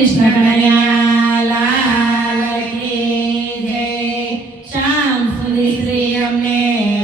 કૃષ્ણ કનૈયા લાલ કી જય. શ્યામ સુધી શ્રી અમને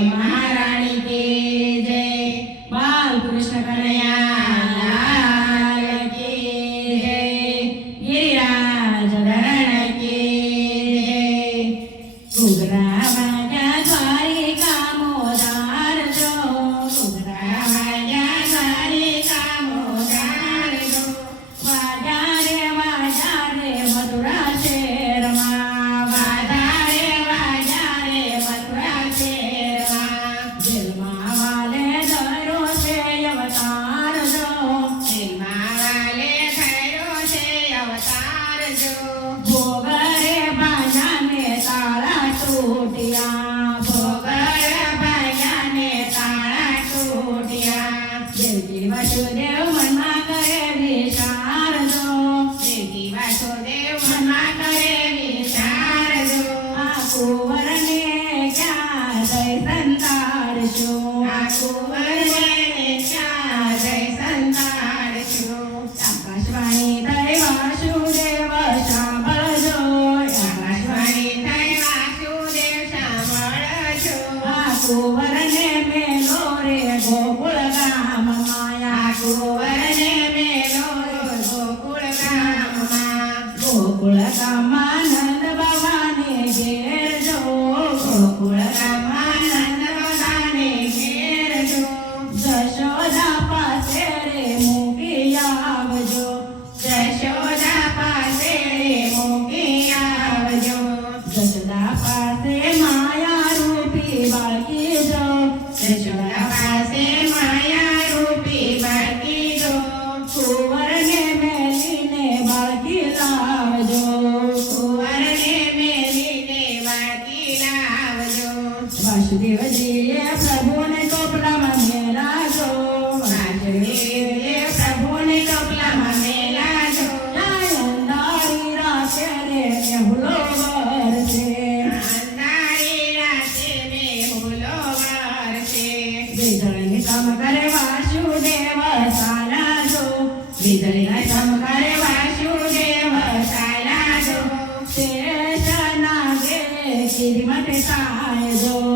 વસુદેવ મનમાં કરે વિચાર જો દેવજી વાસુદેવ મનમાં કરે વિચાર આ કુંવરને ક્યાં જય સંતાડશો? આ કુંવરને ક્યાં જય સંતાડશો? આકાશવાણી થઈ વાસુદેવ સાંભળજો, આકાશવાણી થઈ વાસુદેવ સાંભળજો. ગોકુળ ગામમાં નંદ બાબાને ઘેર જો ગોકુળ ગામમાં નંદ બાબાને ઘેર જો જશોદા પાસે રે મૂકી આવજો. પાસે માયા વાસુદેવજીએ પ્રભુને ટોપલામાં મેલાજો. વાસુદેવજીએ પ્રભુને ટોપલામાં મેલાજો. અંધારી રાતે રે મેહુલો વરસે. અંધારી રાતે મેહુલો વરસે. વીજળીને કામ કરે વાસુદેવ સાલાજો વીજળીને કામ કરે વાસુદેવ સાલાજો શેષના ગે કિરીમત સાયજો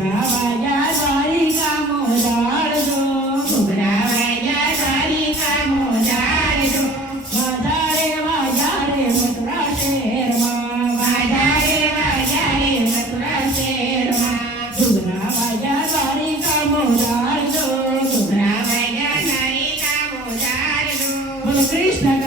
stage back